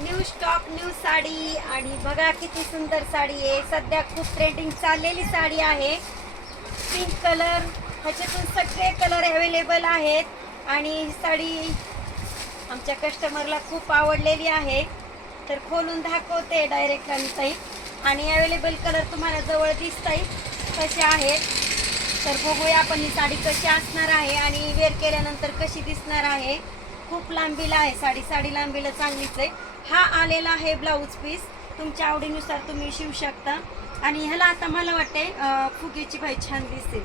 New stock new sari आणि बघा किती सुंदर साडी आहे. सध्या खूप ट्रेंडिंग चाललेली साडी आहे. पिंक कलर ह्याच्यातून सगळे कलर अवेलेबल आहेत. आणि ही साडी आमच्या कस्टमरला खूप आवडलेली आहे. तर खोलून दाखवते डायरेक्ट ताई आणि अवेलेबल कलर तुम्हाला जवळ दिसताय कसे आहेत. तर बघूया आपण ही साडी कशी असणार आहे आणि वेअर केल्यानंतर कशी दिसणार आहे. खूप लांबीला आहे साडी साडी लांबीला चांगलीच आहे. हा आलेला आहे ब्लाऊज पीस. तुमच्या आवडीनुसार तुम्ही शिवू शकता. आणि ह्याला आता मला वाटते फुगेची बाई छान दिसेल.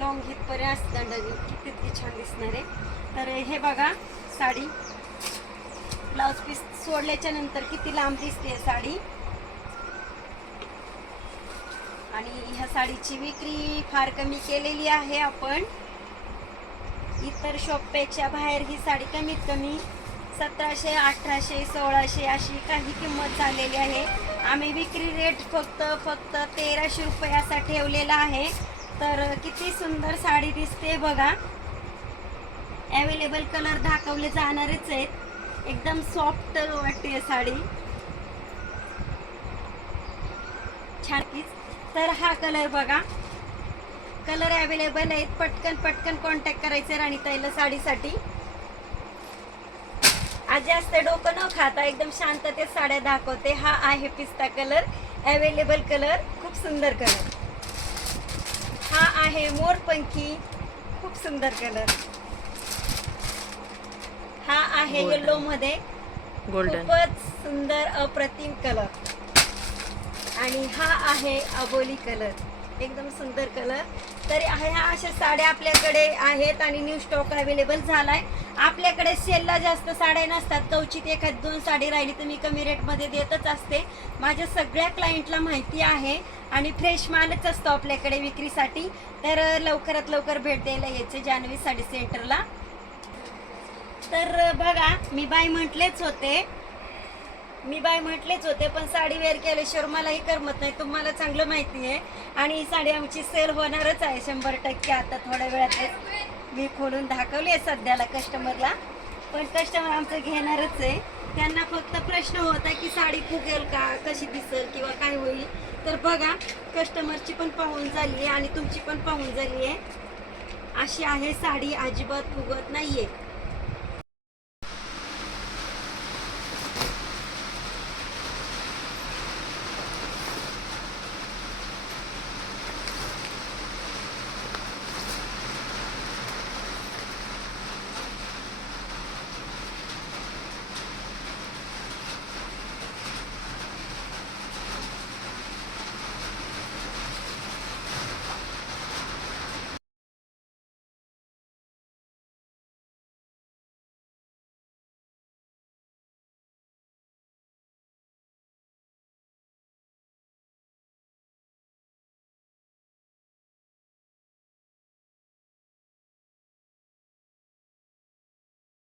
लॉंग हितपर्यंत दंड किती छान दिसणार आहे. तर हे बघा साडी. ब्लाऊज पीस सोडल्याच्या नंतर किती लांब दिसते साडी. आणि ह्या साडीची विक्री फार कमी केलेली आहे आपण. इतर शॉपपेक्षा बाहेर ही साडी कमीत कमी सतराशे अठराशे सोळाशे अशी काही किंमत झालेली आहे. आम्ही विक्री रेट फक्त फक्त तेराशे रुपये असा ठेवलेला आहे. तर किती सुंदर साडी दिसते बघा. अवेलेबल कलर दाखवले जाणारच आहेत. एकदम सॉफ्ट वाटते साडी. छान. तर हा कलर बघा. कलर अवेलेबल आहेत. पटकन पटकन कॉन्टॅक्ट करायचे राणीताईला साडीसाठी. आज जास्त डोकं न खाता एकदम शांततेत साड्या दाखवते. हा आहे पिस्ता कलर अवेलेबल कलर खूप सुंदर कलर. हा आहे मोरपंखी खूप सुंदर कलर. हा आहे. येल्लो मध्ये. गोल्डन खूपच सुंदर अप्रतिम कलर. आणि हा आहे अबोली कलर. एकदम सुंदर कलर तर ह्या अशा साड्या आपल्याकडे आहेत आणि न्यू स्टॉक अवेलेबल झालाय. आपल्याकडे सेलला जास्त साड्या नसतात. कवचित एखाद दोन साडी राहिली तर मी कमी रेटमध्ये देतच असते. माझ्या सगळ्या क्लायंटला माहिती आहे आणि फ्रेश मालच असतो आपल्याकडे विक्रीसाठी. तर लवकरात लवकर भेट द्यायला यायचे जान्हवी साडी सेंटरला तर बघा मी बाय म्हटलेच होते. मी बाय म्हटलेच होते पण साडी वेअर केल्याशिवाय मलाही करमत नाही. तुम्हाला चांगलं माहिती आहे. आणि ही साडी आमची सेल होणारच आहे शंभर टक्के. आता थोड्या वेळातच मी खोलून दाखवली आहे सध्याला कस्टमरला पण कस्टमर आमचं घेणारच आहे. त्यांना फक्त प्रश्न होता की साडी फुगेल का कशी दिसेल किंवा काय होईल. तर बघा कस्टमरची पण पाहून झाली आहे आणि तुमची पण पाहून झाली आहे अशी आहे साडी अजिबात फुगत नाही आहे